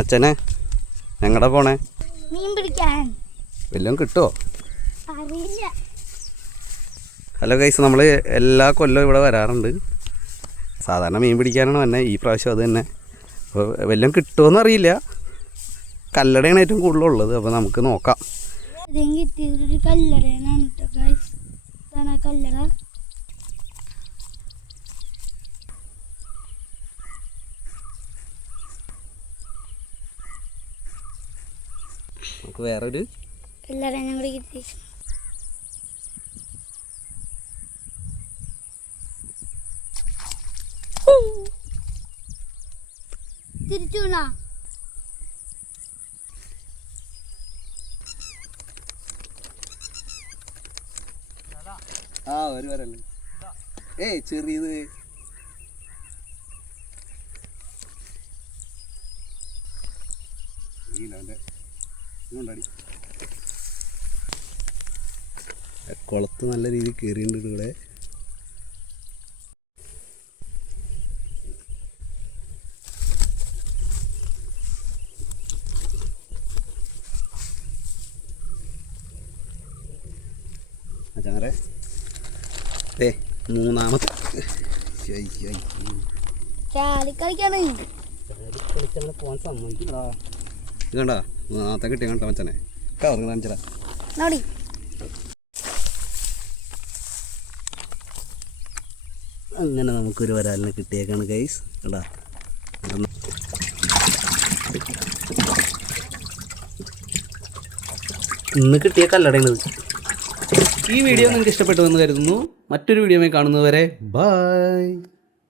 അച്ഛനെ എങ്ങടാ പോണേ? മീൻ പിടിക്കാൻ. വല്ലതും കിട്ടുമോ? അറിയില്ല. ഹലോ ഗൈസ്, നമ്മൾ എല്ലാ കൊല്ലവും ഇവിടെ വരാറുണ്ട്. സാധാരണ മീൻ പിടിക്കാനാണ് വന്നെ. ഈ പ്രാവശ്യം അത് തന്നെ. അപ്പോൾ വല്ലതും കിട്ടുമോയെന്ന് അറിയില്ല. കല്ലടയാണ് ഏറ്റവും കൂടുതലുള്ളത്. അപ്പോൾ നമുക്ക് നോക്കാം. കിട്ടിയൊരു കല്ലടയാണ് ഗൈസ്. കല്ലട. നമുക്ക് വേറൊരു കല്ലടനെ കൂടി കിട്ടി. തിരിച്ചു ഒരു വരല്ലേ. ചെറിയത് കുളത്ത് നല്ല രീതിയിൽ കയറിയിട്ടുണ്ട് ഇവിടെ. അച്ചാറെ മൂന്നാമത്തെ പോകാൻ സമ്മതിക്കടാ. ഇത് കണ്ടാ മൂന്നാമത്തെ കിട്ടിയ കണ്ട മച്ചനെ കവറ് കാണിച്ചടാ. അങ്ങനെ നമുക്കൊരു വരാലിനെ കിട്ടിയേക്കാണ് ഗൈസ്. കണ്ടാ ഇന്ന് കിട്ടിയ കല്ലടയുന്നത്. ഈ വീഡിയോ നിങ്ങൾക്ക് ഇഷ്ടപ്പെട്ടു എന്ന് കരുതുന്നു. മറ്റൊരു വീഡിയോയിൽ കാണുന്നതുവരെ ബൈ.